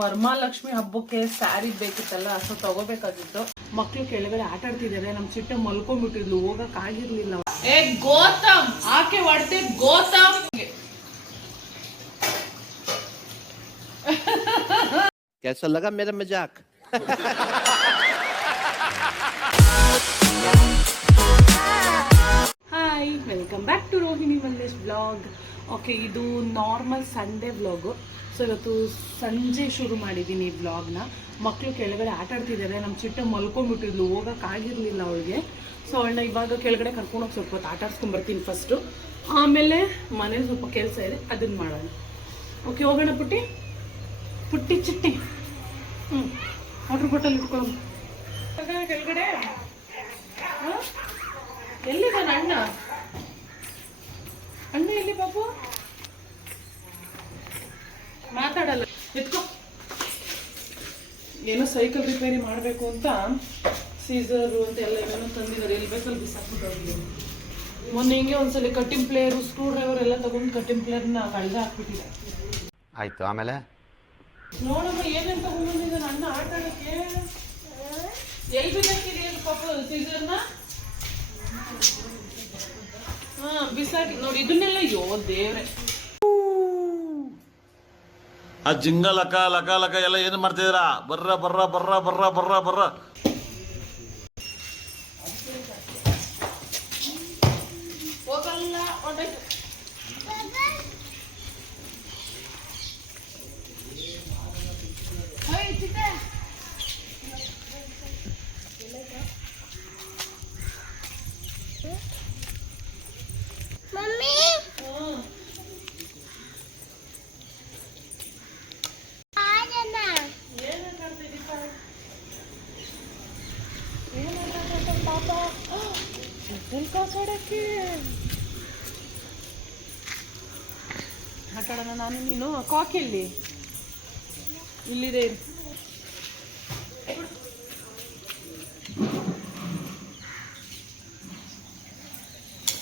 ವರಮಹಾಲಕ್ಷ್ಮಿ ಹಬ್ಬಕ್ಕೆ ಸ್ಯಾರಿ ಬೇಕಿತ್ತಲ್ಲ, ಸೊ ತಗೋಬೇಕಾಗಿತ್ತು. ಮಕ್ಳು ಕೆಳಗಡೆ ಆಟ ಆಡ್ತಿದ್ದಾರೆ. ನಮ್ ಚಿಟ್ಟೆ ಮಲ್ಕೊಂಡ್ಬಿಟ್ಟಿದ್ಲು, ಹೋಗಕ್ ಆಗಿರ್ಲಿಲ್ಲ. ಏ ಗೌತಮ್, ಆಕೆ ಹೊಡ್ತೆ ಗೌತಮ್. कैसा लगा मेरा मजाक? Hi, welcome back to Rohini Mallesh vlog. Okay, ಇದು ನಾರ್ಮಲ್ ಸಂಡೇ ವ್ಲಾಗು. ಸೊ ಇವತ್ತು ಸಂಜೆ ಶುರು ಮಾಡಿದ್ದೀನಿ ಈ ವ್ಲಾಗ್ನ. ಮಕ್ಕಳು ಕೆಳಗಡೆ ಆಟ ಆಡ್ತಿದ್ದಾರೆ. ನಮ್ಮ ಚಿಟ್ಟೆ ಮಲ್ಕೊಂಡ್ಬಿಟ್ಟಿದ್ಲು, ಹೋಗಕ್ಕೆ ಆಗಿರಲಿಲ್ಲ ಅವಳಿಗೆ. ಸೊ ಅವಳನ್ನ ಇವಾಗ ಕೆಳಗಡೆ ಕರ್ಕೊಂಡೋಗಿ ಸ್ವಲ್ಪ ಹೊತ್ತು ಆಟ ಆಡ್ಸ್ಕೊಂಡ್ಬರ್ತೀನಿ ಫಸ್ಟು. ಆಮೇಲೆ ಮನೇಲಿ ಸ್ವಲ್ಪ ಕೆಲಸ ಇದೆ, ಅದನ್ನು ಮಾಡೋಣ. ಓಕೆ, ಹೋಗೋಣ ಪುಟ್ಟಿ ಪುಟ್ಟಿ ಚಿಟ್ಟಿ. ವಾಟರ್ ಬಾಟಲ್ ಇಟ್ಕೊಂಡು ಕೆಳಗಡೆ. ಎಲ್ಲಿದ್ದಾನ ಅಣ್ಣ? ಅಣ್ಣ ಎಲ್ಲಿ ಬಾಬು? ಮಾತಾಡಲ್ಲ. ಎತ್ಕೋ. ಏನೋ ಸೈಕಲ್ ರಿಪೇರಿ ಮಾಡಬೇಕು ಅಂತ ಸೀಸರು ಅಂತ ಎಲ್ಲ ಏನೋ ತಂದಿದ್ದಾರೆ. ಎಲ್ಲಿ ಬೇಕಲ್ಲಿ ಬಿಸಾಕ್ಬಿಟ್ಟು ಮೊನ್ನೆ ಹಿಂಗೆ ಒಂದ್ಸಲಿ ಕಟ್ಟಿಂಗ್ ಪ್ಲೇಯರು, ಸ್ಕ್ರೂ ಡ್ರೈವರ್ ಎಲ್ಲ ತಗೊಂಡು ಕಟ್ಟಿಂಗ್ ಪ್ಲೇಯರ್ನ ಕಳೆದ ಹಾಕ್ಬಿಟ್ಟಿದೆ. ಆಯ್ತು, ಆಮೇಲೆ ನೋಡಮ್ಮ ಏನೇನು ತಗೊಂಡ್ಬಂದಿದ್ದಾನೆ ಅಣ್ಣ ಆಟ ಆಡಕ್ಕೆ. ಎಲ್ಲಿ ಬಿಸಾಕಿರಿ ಪಾಪ ಸೀಸರ್ನ? ಹಾ, ಬಿಸಾಕಿ ನೋಡಿ ಇದನ್ನೆಲ್ಲ. ಯೋ ದೇವ್ರೆ, ಆ ಜಿಂಗ ಲಕ ಲಕ ಲಕ ಎಲ್ಲ ಏನು ಮಾಡ್ತಿದ್ದೀರಾ? ಬರ್ರ ಬರ್ರ ಬರ್ರ ಬರ್ರ ಬರ್ರ ಬರ್ರ. ಹೋಗಲ್ಲ ಹೊರಟಾಯ್ತು. ಆಟಾಡೋಣ ನಾನು ನೀನು. ಕಾಕ್ ಎಲ್ಲಿ? ಇಲ್ಲಿದೆ.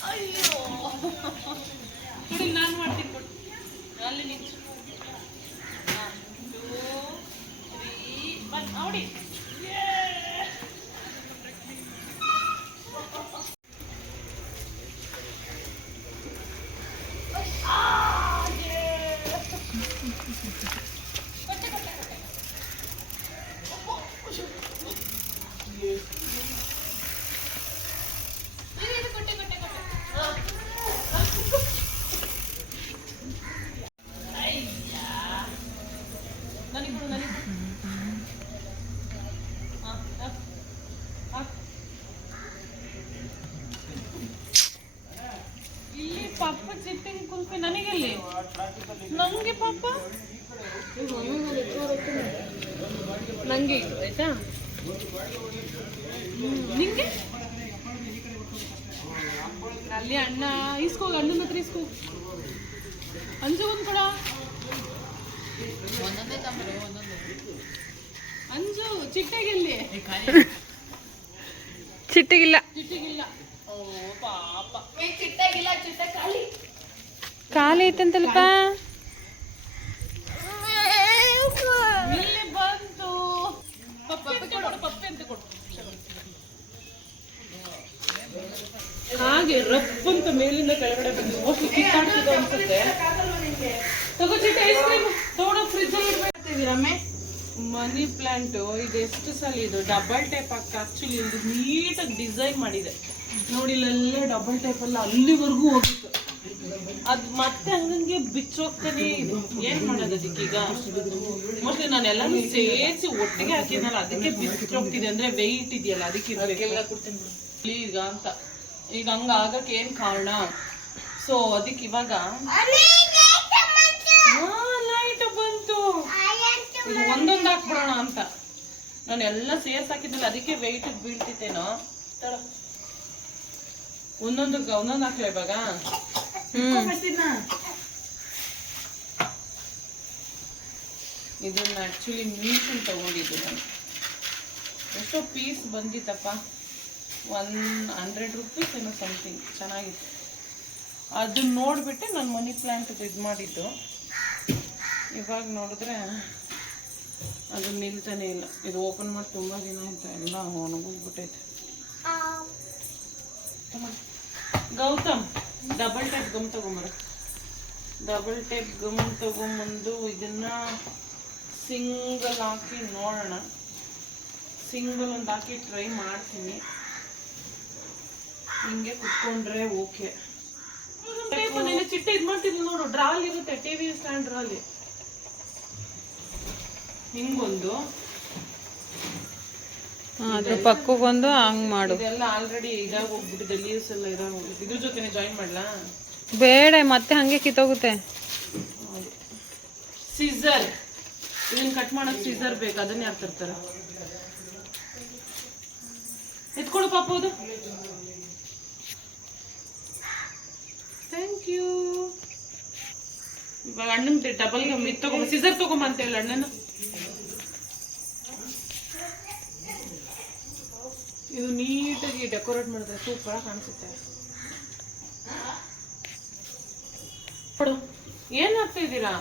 ಅಯ್ಯೋ ನೋಡಿ, ನಾನು ಮಾಡ್ತೀನಿ ಕೊಡು. ಅಲ್ಲಿ ನಿಂತು. 1 2 3 ಬಟ್ ನೋಡಿ. ಇಲ್ಲಿ ಪಾಪ ಚಿಟ್ಟಿಂಗ್ ಕುಲ್ಪಿ ನನಗೆಲ್ಲಿ? ನಂಗೆ ಪಾಪ ನಂಗೆ ಆಯ್ತಾ? ನಿಂಗೆ ಅಲ್ಲಿ ಅಣ್ಣ ಇಸ್ಕೋಗ, ಅಣ್ಣನ ಹತ್ರ ಇಸ್ಕೋ. ಅಂಜು ಒಂದು ಕೊಡ. ಅಂಜು ಚಿಟ್ಟೆಗೆಲ್ಲಿ? ಚಿಟ್ಟಿಗಿಲ್ಲ. ಚಿಟ್ಟಿಗಿಲ್ಲ. ಓ ಪಾಪ, ಚಿಟ್ಟೆಗಿಲ್ಲ. ಚಿಟ್ಟೆ ಖಾಲಿ ಖಾಲಿ ಐತಂತಲ್ಪ. ಇಲ್ಲಿ ಬಂತು. ಪಪ್ಪೆ ಅಂತ ಕೊಡು. ಹಾಗೆ ರಪ್ಪಂತ ಮೇಲಿಂದ ಕೆಳಗಡೆ ಬಂದು ಮೋಸ್ಟ್ಲಿ ಕಿತ್ತಾಡ್ತಿದ್ದು ಅನ್ಸುತ್ತೆ. ತಗೋ ಚಿಟ್ಟೆ, ಐಸ್ ಕ್ರೀಮ್ ತಗೊಂಡು ಫ್ರಿಜ್ ಅಲ್ಲಿ ಇಡ್ಬೇಕಿದ್ದೀರಾ? ಮನಿ ಪ್ಲಾಂಟ್ ಇದು ಎಷ್ಟು ಸಲ ಇದು ಡಬಲ್ ಟೈಪ್ ಹಾಕಿ ಆಕ್ಚುಲಿ ಇದು ನೀಟಾಗಿ ಡಿಸೈನ್ ಮಾಡಿದೆ ನೋಡಿ. ಇಲ್ಲೆಲ್ಲ ಡಬಲ್ ಟೈಪ್ ಎಲ್ಲ ಅಲ್ಲಿವರೆಗೂ ಹೋಗಿತ್ತು. ಅದು ಮತ್ತೆ ಹಂಗಂಗೆ ಬಿಚ್ಚೋಗ್ತಾನೆ ಇದೆ. ಏನ್ ಮಾಡೋದು ಅದಕ್ಕೀಗ? ಮೋಸ್ಟ್ಲಿ ನಾನು ಎಲ್ಲಾನು ಸೇರಿಸಿ ಒಟ್ಟಿಗೆ ಹಾಕಿದ್ನಲ್ಲ, ಅದಕ್ಕೆ ಬಿಚ್ಚೋಗ್ತಿದೆ. ಅಂದ್ರೆ ವೆಯ್ಟ್ ಇದೆಯಲ್ಲ, ಅದಕ್ಕೆ ಈಗ ಅಂತ. ಈಗ ಹಂಗ ಆಗಕ್ಕೆ ಏನ್ ಕಾರಣ? ಸೊ ಅದಕ್ಕೆ ಇವಾಗ ಲೈಟ್ ಬಂತು. ಇದು ಒಂದೊಂದು ಹಾಕ್ಬಿಡೋಣ ಅಂತ ನಾನು ಎಲ್ಲ ಸೇರ್ಸ್ ಹಾಕಿದ್ದಿಲ್ಲ, ಅದಕ್ಕೆ ವೆಯ್ಟ್ ಬೀಳ್ತಿತ್ತೇನೋ. ಒಂದೊಂದು ಹಾಕ್ಲ ಇವಾಗ. ಇದನ್ನ ಆಕ್ಚುಲಿ ಮೀಶನ್ ತಗೊಂಡಿದ್ದು ನಾನು. ಎಷ್ಟೋ ಪೀಸ್ ಬಂದಿತ್ತಪ್ಪ, 100 ರೂಪೀಸ್ ಏನೋ ಸಮಥಿಂಗ್. ಚೆನ್ನಾಗಿತ್ತು. ಅದನ್ನ ನೋಡಿಬಿಟ್ಟೆ ನಾನು ಮನಿ ಪ್ಲಾಂಟ್ ಇದು ಮಾಡಿದ್ದು. ಇವಾಗ ನೋಡಿದ್ರೆ ಅದು ನಿಲ್ತಾನೆ ಇಲ್ಲ. ಇದು ಓಪನ್ ಮಾಡಿ ತುಂಬ ದಿನ ಆಯ್ತು, ಎಲ್ಲ ಒಣಗೋಗ್ಬಿಟ್ಟೈತೆ. ಗೌತಮ್ ಡಬಲ್ ಟೈಪ್ ಗಮ್ ತಗೊಂಬರ. ಡಬಲ್ ಟೈಪ್ ಗಮ್ ತಗೊಂಬಂದು ಇದನ್ನ ಸಿಂಗಲ್ ಹಾಕಿ ನೋಡೋಣ. ಸಿಂಗಲ್ ಒಂದು ಹಾಕಿ ಟ್ರೈ ಮಾಡ್ತೀನಿ. ಹಿಂಗೆ ಕುತ್ಕೊಂಡ್ರೆ ಓಕೆ. ಚಿಟ್ಟೆ ಇದು ಮಾಡ್ತಿದ್ವಿ ನೋಡು, ಡ್ರಾಲ್ ಇರುತ್ತೆ, ಟಿವಿ ಸ್ಟ್ಯಾಂಡ್ ಡ್ರಾಲಿ. ಹಿಂಗೊಂದು ಅದ್ರ ಪಕ್ಕಕ್ಕೊಂದು ಹಂಗ್ ಮಾಡು. ಇದೆಲ್ಲ ಆಲ್ರೆಡಿ ಇದಾಗಿ ಹೋಗ್ಬಿಟ್ಟಿದೆ, ಲೀವ್ಸ್ ಎಲ್ಲ ಇದಾಗಿ ಹೋಗ್ಬಿಟ್ಟು. ಇದ್ರ ಜೊತೆನೆ ಜಾಯಿನ್ ಮಾಡ್ಲಾ? ಬೇಡ, ಮತ್ತೆ ಹಂಗೆ ಕಿತ್ತೋಗುತ್ತೆ. ಸೀಸರ್, ಇದನ್ನ ಕಟ್ ಮಾಡಕ್ ಸೀಸರ್ ಬೇಕು. ಅದನ್ನ ಯಾರು ತರ್ತಾರ? ಎತ್ಕೊಡು ಪಾಪ. ಅದು ಥ್ಯಾಂಕ್ ಯು. ಇವಾಗ ಅಣ್ಣನ್ ಡಬಲ್ ಗಮ್ ಇದು ತಗೊಂಬ, ಸೀಸರ್ ತಗೊಂಬ ಅಂತ ಹೇಳಿ ಅಣ್ಣನ. ಇದು ನೀಟಾಗಿ ಡೆಕೋರೇಟ್ ಮಾಡಿದ್ರೆ ಸೂಪರ್ ಆಗಿ ಕಾಣಿಸುತ್ತೆ. ಏನ್ ಆಗ್ತಾ ಇದ್ದೀರಾ?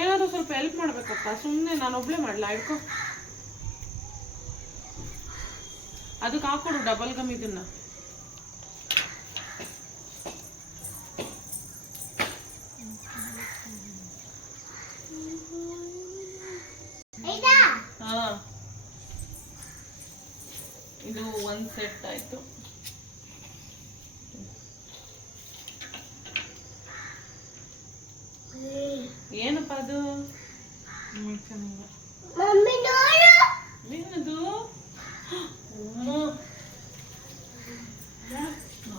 ಏನಾದ್ರು ಸ್ವಲ್ಪ ಹೆಲ್ಪ್ ಮಾಡ್ಬೇಕಪ್ಪ. ಸುಮ್ಮನೆ ನಾನು ಒಬ್ಳೆ ಮಾಡ್ಲಾ? ಇಡ್ಕೊ, ಅದಕ್ಕೆ ಹಾಕೊಡು ಡಬಲ್ ಗಮ್ ಇದನ್ನ. ಹಾ, ಇದು ಒಂದ್ ಸೆಟ್ ಆಯ್ತು. ಏನಪ್ಪ ಅದು? ಏನದು?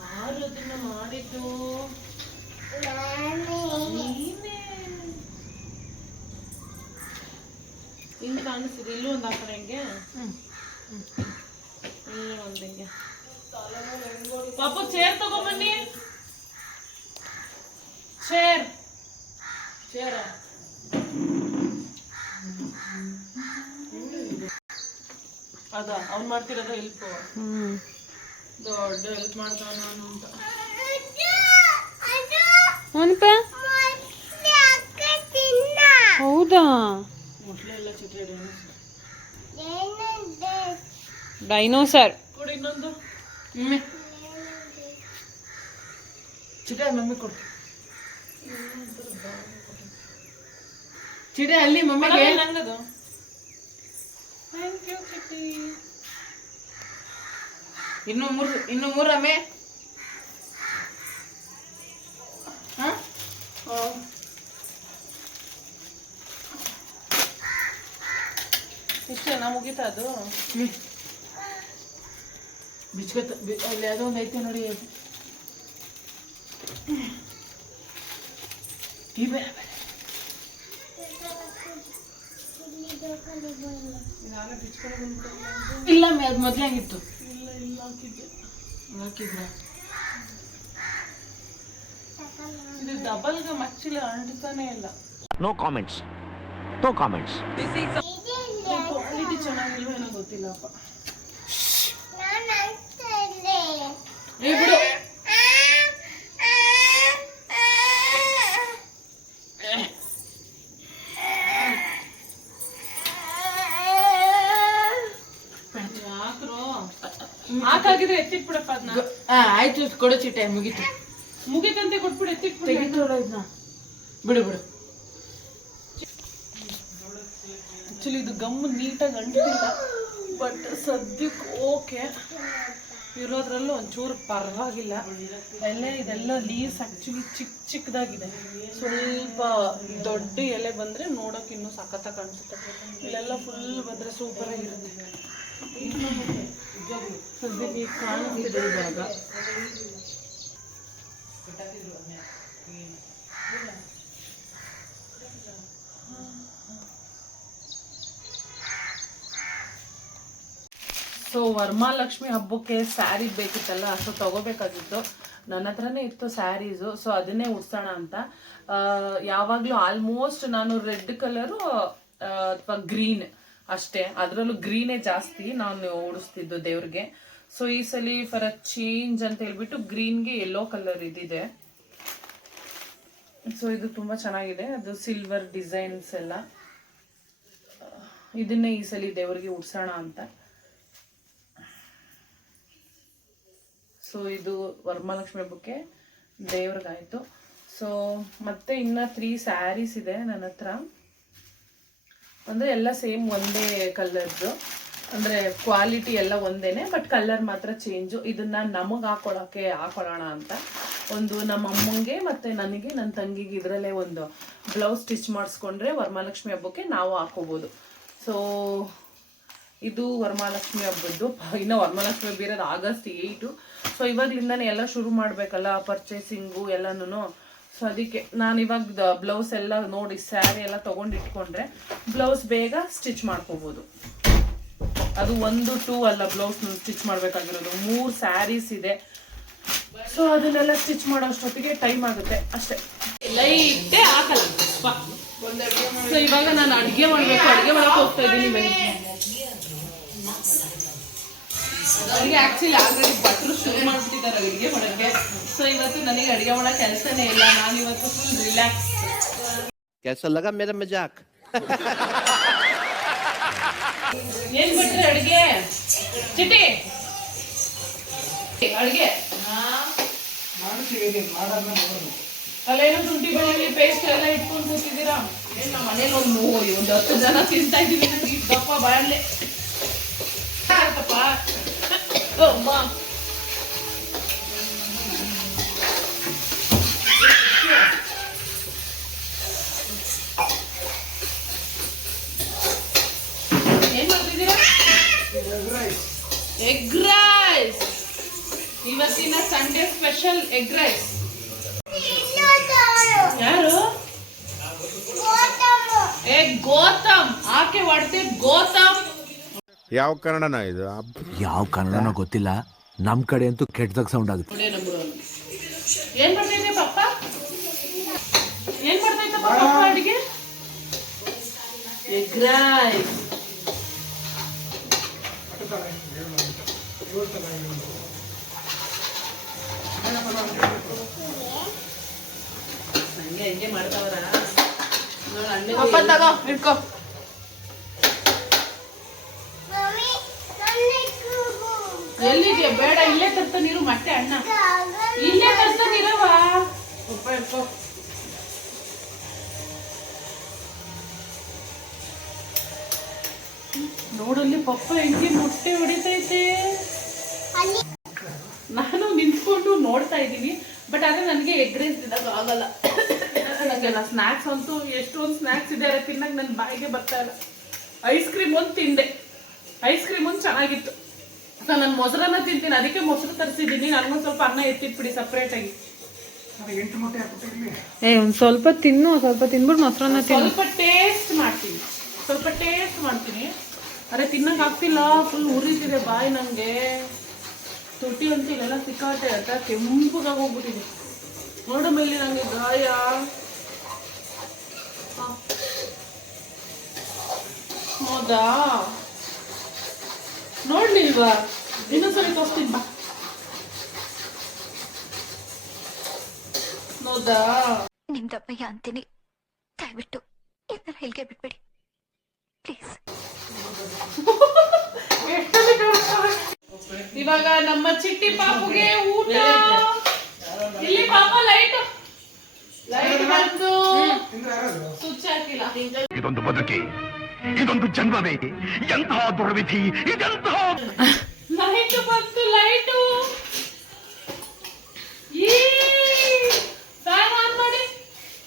ಯಾರು ಅದನ್ನ ಮಾಡಿದ್ದು? ನೀನೇ. ಹಿಂಗ್ ಕಾಣಿಸ್ತಿದೆ. ಇಲ್ಲೂ ಒಂದು ಹಾಕೋಣ. ಹಿಂಗೆ ಇಲ್ಲೂ ಒಂದು ಹಿಂಗೆ. ಪಾಪ ಚೇರ್ ತಗೊಂಬನ್ನಿ. ಚೇರ್ ಚೇರ ಅದ ಅವ್ನು ಮಾಡ್ತಿರೋದು ಹೆಲ್ಪ್. ದೊಡ್ಡ ಹೆಲ್ಪ್ ಮಾಡ್ತಾವ ನಾನು ಅಂತ. ಹೌದಾ? ಮೊಸಳೆ ಎಲ್ಲ ಚಿತ್ರ ಡೈನೋಸರ್ ಕೊಡು. ಇನ್ನೊಂದು ಚಿಟ ಮಮ್ಮಿ ಕೊಡು. ಚಿಟ ಅಲ್ಲಿ ಮಮ್ಮಿಗೆ ನಂಗದು. ಥ್ಯಾಂಕ್ ಯು ಚಿಟ್ಟಿ. ಇನ್ನು ಮೂರು ಅಮ್ಮೆ. ಇಷ್ಟೇನಾ? ಮುಗೀತಾ ಅದು? ಬಿಚ್ಕೊತ ಅಲ್ಲಿ ಯಾವುದೋ ಒಂದು ಐತೆ ನೋಡಿ. ಇಲ್ಲ ಅದು ಮೊದ್ಲೇ ಆಗಿತ್ತು. ಇಲ್ಲ ಹಾಕಿದ್ರ ಇದು ಡಬಲ್ ಗಮ್ ಆಕ್ಚುಲಿ ಅಂಟ್ತಾನೆ ಇಲ್ಲ. No comments. No comments. Quality ಚೆನ್ನಾಗಿಲ್ವ ಏನೋ ಗೊತ್ತಿಲ್ಲಪ್ಪ. ಬಿಡು. ಹಾಕಾಗಿದ್ರೆ ಎತ್ತಿಟ್ಬಿಡಪ್ಪ ಅದನ್ನ. ಆಯ್ತು, ಕೊಡು ಚಿಟ್ಟೆ. ಮುಗೀತಂತೆ ಕೊಟ್ಬಿಡು, ಎತ್ತಿಟ್ಬಿಡು. ಇದನ್ನ ಬಿಡು. ಆಕ್ಚುಲಿ ಇದು ಗಮ್ ನೀಟಾಗಿ ಅಂಟಿಲ್ಲ, ಬಟ್ ಸದ್ಯಕ್ಕೆ ಓಕೆ ಇರೋದ್ರಲ್ಲೂ ಒಂಚೂರು ಪರವಾಗಿಲ್ಲ. ಇದೆಲ್ಲ ಲೀವ್ಸ್ ಆಕ್ಚುಲಿ ಚಿಕ್ಕದಾಗಿದೆ. ಸ್ವಲ್ಪ ದೊಡ್ಡ ಎಲೆ ಬಂದರೆ ನೋಡೋಕೆ ಇನ್ನೂ ಸಖತ್ತಾಗಿ ಕಾಣಿಸುತ್ತೆ. ಇಲ್ಲೆಲ್ಲ ಫುಲ್ ಬಂದರೆ ಸೂಪರ್ ಆಗಿರುತ್ತೆ. ಸದ್ಯಕ್ಕೆ ಕಾಣಿಸ್ತಿದೆ ಇವಾಗ. ಸೊ ವರಮಹಾಲಕ್ಷ್ಮಿ ಹಬ್ಬಕ್ಕೆ ಸ್ಯಾರಿ ಬೇಕಿತ್ತಲ್ಲ, ಸೊ ತಗೋಬೇಕಾಗಿತ್ತು. ನನ್ನ ಹತ್ರನೇ ಇತ್ತು ಸ್ಯಾರೀಸು. ಸೊ ಅದನ್ನೇ ಉಡ್ಸೋಣ ಅಂತ. ಯಾವಾಗಲೂ ಆಲ್ಮೋಸ್ಟ್ ನಾನು ರೆಡ್ ಕಲರು ಅಥವಾ ಗ್ರೀನ್ ಅಷ್ಟೇ, ಅದರಲ್ಲೂ ಗ್ರೀನೇ ಜಾಸ್ತಿ ನಾನು ಉಡಿಸ್ತಿದ್ದು ದೇವ್ರಿಗೆ. ಸೊ ಈ ಸಲ ಫಾರ್ ಅ ಚೇಂಜ್ ಅಂತ ಹೇಳ್ಬಿಟ್ಟು ಗ್ರೀನ್ಗೆ ಯೆಲ್ಲೋ ಕಲರ್ ಇದಿದೆ. ಸೊ ಇದು ತುಂಬ ಚೆನ್ನಾಗಿದೆ. ಅದು ಸಿಲ್ವರ್ ಡಿಸೈನ್ಸ್ ಎಲ್ಲ ಇದನ್ನೇ ಈ ಸಲ ದೇವರಿಗೆ ಉಡ್ಸೋಣ ಅಂತ. ಸೊ ಇದು ವರಮಹಾಲಕ್ಷ್ಮಿ ಹಬ್ಬಕ್ಕೆ ದೇವ್ರಿಗಾಯ್ತು. ಸೊ ಮತ್ತೆ ಇನ್ನು 3 ಸ್ಯಾರೀಸ್ ಇದೆ ನನ್ನ ಹತ್ರ. ಅಂದರೆ ಎಲ್ಲ ಸೇಮ್ ಒಂದೇ ಕಲರ್ದು, ಅಂದರೆ ಕ್ವಾಲಿಟಿ ಎಲ್ಲ ಒಂದೇನೆ, ಬಟ್ ಕಲರ್ ಮಾತ್ರ ಚೇಂಜು. ಇದನ್ನ ನಮಗೆ ಹಾಕೊಳ್ಳೋಣ ಅಂತ. ಒಂದು ನಮ್ಮ ಅಮ್ಮಂಗೆ ಮತ್ತು ನನಗೆ, ನನ್ನ ತಂಗಿಗೆ ಇದರಲ್ಲೇ ಒಂದು ಬ್ಲೌಸ್ ಸ್ಟಿಚ್ ಮಾಡಿಸ್ಕೊಂಡ್ರೆ ವರಮಹಾಲಕ್ಷ್ಮಿ ಹಬ್ಬಕ್ಕೆ ನಾವು ಹಾಕೋಬೋದು. ಸೊ ಇದು ವರಮಹಾಲಕ್ಷ್ಮಿ ಹಬ್ಬದ್ದು. ಇನ್ನು ವರಮಹಾಲಕ್ಷ್ಮಿ ಹಬ್ಬ ಇರೋದು August 8. ಸೊ ಇವಾಗಲಿಂದನೇ ಎಲ್ಲ ಶುರು ಮಾಡಬೇಕಲ್ಲ, ಪರ್ಚೇಸಿಂಗು ಎಲ್ಲನೂ. ಸೊ ಅದಕ್ಕೆ ನಾನು ಇವಾಗ ಬ್ಲೌಸ್ ಎಲ್ಲ ನೋಡಿ ಸ್ಯಾರಿ ಎಲ್ಲ ತೊಗೊಂಡಿಟ್ಕೊಂಡ್ರೆ ಬ್ಲೌಸ್ ಬೇಗ ಸ್ಟಿಚ್ ಮಾಡ್ಕೋಬೋದು. ಅದು 1, 2 ಅಲ್ಲ ಬ್ಲೌಸ್ ಸ್ಟಿಚ್ ಮಾಡಬೇಕಾಗಿರೋದು, 3 ಸ್ಯಾರೀಸ್ ಇದೆ. ಸೊ ಅದನ್ನೆಲ್ಲ ಸ್ಟಿಚ್ ಮಾಡೋ ಅಷ್ಟೊತ್ತಿಗೆ ಟೈಮ್ ಆಗುತ್ತೆ ಅಷ್ಟೇ. ಲೈಟೇ ಹಾಕಲ್ಲ. ಸೊ ಇವಾಗ ನಾನು ಅಡುಗೆ ಮಾಡಬೇಕು, ಅಡುಗೆ ಮಾಡಕ್ಕೆ ಹೋಗ್ತಾ ಇದ್ದೀನಿ. ಅಡುಗೆ ಆ್ಯಕ್ಚುಲಿ ಆಲ್ರೆಡಿ ಭಟ್ರು ಶುರು ಮಾಡ್ಬಿಟ್ಟಿದ್ದಾರೆ ಅಡುಗೆ ಮಾಡೋಕ್ಕೆ. ಸೊ ಇವತ್ತು ನನಗೆ ಅಡುಗೆ ಮಾಡೋ ಕೆಲಸನೇ ಇಲ್ಲ, ನಾನು ಇವತ್ತು ಫುಲ್ ರಿಲ್ಯಾಕ್ಸ್. कैसा लगा मेरा मजाक? ಏನ್ ಬಿಟ್ರೆ ಅಡುಗೆ ಚಿಟಿ ಅಡುಗೆ ಅಲ್ಲೇನೋ ಶುಂಠಿ ಬೆಳ್ಳುಳ್ಳಿ ಪೇಸ್ಟ್ ಎಲ್ಲ ಇಟ್ಕೊಂಡು ಕೂತಿದ್ದೀರಾ? ಏನ್ ನಮ್ಮ ಮನೇಲಿ ಒಂದು 10 ಜನ ತಿಂತಾ ಇದ್ದೀವಿ. ದಪ್ಪ ಬಾಯಲ್ಲೇ ಏನ್ ಮಾಡ್ತಿದ್ದೀರಾ? Egg rice. ಇವತ್ತಿನ ಸಂಡೇ ಸ್ಪೆಷಲ್ ಎಗ್ ರೈಸ್. ಯಾರು? ಗೌತಮ್. ಆಕೆ ಹೊಡ್ತೆ ಗೌತಮ್. ಯಾವ ಕನ್ನಡನ ಇದು? ಯಾವ ಕನ್ನಡನೋ ಗೊತ್ತಿಲ್ಲ, ನಮ್ ಕಡೆ ಅಂತೂ ಕೆಟ್ಟದಾಗ ಸೌಂಡ್ ಆಗುತ್ತೆ. ಏನ್ ಮಾಡ್ತೈತೆ ಪಪ್ಪ? ಏನ್ ಮಾಡ್ತೈತೆ ಪಪ್ಪ ಅಡಿಗೆ? Egg rice. ಹಂಗೆ ಮಾಡ್ತಾವ್ರ. ಪಪ್ಪ ತಗೋ ಇಟ್ಕೋ. ಎಲ್ಲಿಗೆ? ಬೇಡ, ಇಲ್ಲೇ ತರ್ತಾನಿರು. ಮತ್ತೆ ಅಣ್ಣ ಇಲ್ಲೇ ತರ್ತಾನಿರವ. ಪಪ್ಪ ಇಟ್ಕೋ. ನೋಡಲ್ಲಿ ಪಪ್ಪ ಹೆಂಗೆ ಮೊಟ್ಟೆ ಹೊಡಿತೈತೆ. ನಾನು ನಿಂತ್ಕೊಂಡು ನೋಡ್ತಾ ಇದ್ದೀನಿ, ಬಟ್ ಆದ್ರೆ ನನಗೆ ಎಗ್ ರೈಸ್ ತಿನ್ನೋದು ಆಗಲ್ಲ. ನನಗೆಲ್ಲ ಸ್ನ್ಯಾಕ್ಸ್ ಅಂತೂ ಎಷ್ಟೊಂದು ಸ್ನ್ಯಾಕ್ಸ್ ಇದೆ, ತಿನ್ನಕ್ಕೆ ನನ್ನ ಬಾಯಿಗೆ ಬರ್ತಾ ಇಲ್ಲ. ಐಸ್ ಕ್ರೀಮ್ ಒಂದು ತಿಂದೆ, ಐಸ್ ಕ್ರೀಮ್ ಒಂದು ಚೆನ್ನಾಗಿತ್ತು. ಸೊ ನಾನು ಮೊಸರನ್ನ ತಿಂತೀನಿ, ಅದಕ್ಕೆ ಮೊಸರು ತರಿಸಿದ್ದೀನಿ. ನನಗೊಂದು ಸ್ವಲ್ಪ ಅನ್ನ ಎತ್ತಿಟ್ಬಿಡಿ ಸಪ್ರೇಟಾಗಿ. ಒಂದ್ ಸ್ವಲ್ಪ ತಿನ್ನು, ಸ್ವಲ್ಪ ತಿನ್ಬಿಟ್ಟು ಮೊಸರನ್ನ ತಿನ್ನು. ಸ್ವಲ್ಪ ಟೇಸ್ಟ್ ಮಾಡ್ತೀನಿ. ಅರೆ ತಿನ್ನಕ್ ಆಗ್ತಿಲ್ಲ, ಫುಲ್ ಉರಿತಿದೆ ಬಾಯಿ ನನಗೆ. ತುಟಿ ಅಂತ ಇಲ್ಲೆಲ್ಲ ಸಿಕ್ಕಾಟೆ ಅಂತ ಕೆಂಪುಗಾಗಿ ಹೋಗ್ಬಿಟ್ಟಿದೆ. ನೋಡು ಮೇಲೆ ನಂಗೆ ಗಾಯ. ಹೌದಾ? ನೋಡ್ಲಿಲ್ವಾ? ಇನ್ನೊಂದ್ಸರಿ ತೋರಿಸ್ತೀನಿ ಬಾ. ಹೌದಾ? ನಿಮ್ದಪ್ಪಯ್ಯ ಅಂತೀನಿ, ದಯವಿಟ್ಟು ಇದನ್ನ ಹೇಳಿಕೆ ಬಿಟ್ಬಿಡಿ ಪ್ಲೀಸ್. ಇವಾಗ ನಮ್ಮ ಚಿಟ್ಟಿ ಪಾಪುಗೆ ಊಟ. ಇಲ್ಲಿ ಪಾಪ ಲೈಟ್ ಬಂತು, ಸ್ವಿಚ್ ಹಾಕಿಲ್ಲ. ಇದೊಂದು ಬದುಕಿ, ಇದೊಂದು ಜನ್ಮವೇ, ಎಂತಹ ದುರ್ವಿಧಿ ಇದೆಂತಹ. ಲೈಟ್ ಬಂತು, ಲೈಟು. ಫ್ಯಾನ್ ಆನ್ ಮಾಡಿ,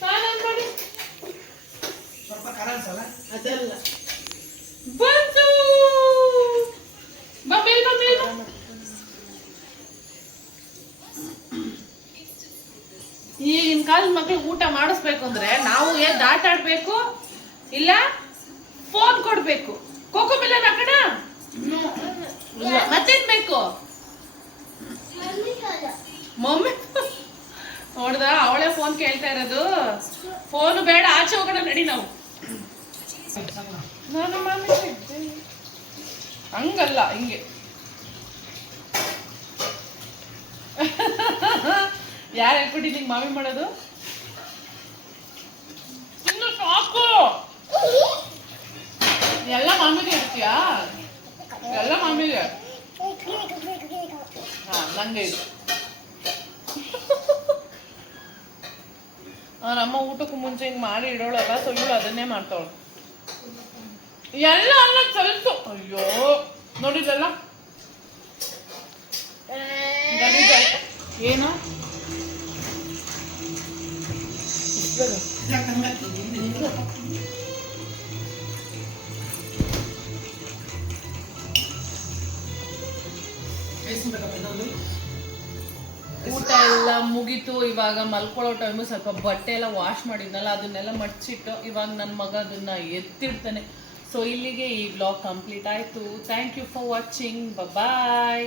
ಫ್ಯಾನ್ ಆನ್ ಮಾಡಿ. ಅದಲ್ಲ ಬಂತು. ಬಮೇಲ್ ಬಮೇಲ್. ಈಗಿನ ಕಾಲದ ಮಕ್ಳಿಗೆ ಊಟ ಮಾಡಿಸ್ಬೇಕು ಅಂದ್ರೆ ನಾವು ಆಟ ಆಡ್ಬೇಕು, ಇಲ್ಲ ಫೋನ್ ಕೊಡ್ಬೇಕು. ಕೋಕೋ ಮಿಲನ್ ಹಾಕಣ. ಮತ್ತೇನ್ ಬೇಕು? ಮಮ್ಮಿ ನೋಡ್ದ, ಅವಳೇ ಫೋನ್ ಕೇಳ್ತಾ ಇರೋದು. ಫೋನು ಬೇಡ, ಆಚೆ ಹೋಗೋಣ ನಡಿ ನಾವು. ನಾನು ಮಮ್ಮಿ ಹಂಗಲ್ಲ, ಹಿಂಗೆ. ಯಾರು ಹೇಳ್ಬಿಟ್ಟಿದ್ದೀನಿ ಮಾಮಿ ಮಾಡೋದು? ಇನ್ನು ಸಾಕು, ಎಲ್ಲ ಮಮ್ಮಿಗೆ ಹಾ ನಂಗೆ ಇದು ನಮ್ಮ ಊಟಕ್ಕೂ ಮುಂಚೆ ಹಿಂಗೆ ಮಾಡಿ ಇಡೋಳಲ್ಲ ಸೊ ಇವಳು ಅದನ್ನೇ ಮಾಡ್ತಾವಳು ಎಲ್ಲ ಅಲ್ಲ ಚಲಿಸು ಅಯ್ಯೋ ನೋಡಿದಲ್ಲ ಏನು ಊಟ ಎಲ್ಲ ಮುಗೀತು. ಇವಾಗ ಮಲ್ಕೊಳ್ಳೋ ಟೈಮು ಸ್ವಲ್ಪ ಬಟ್ಟೆ ಎಲ್ಲ ವಾಶ್ ಮಾಡಿದ್ನಲ್ಲ ಅದನ್ನೆಲ್ಲ ಮಡ್ಚಿಟ್ಟು ಇವಾಗ ನನ್ನ ಮಗ ಅದನ್ನ ಎತ್ತಿಡ್ತಾನೆ. ಸೊ ಇಲ್ಲಿಗೆ ಈ ವ್ಲಾಗ್ ಕಂಪ್ಲೀಟ್ ಆಯಿತು. Thank you for watching. Bye.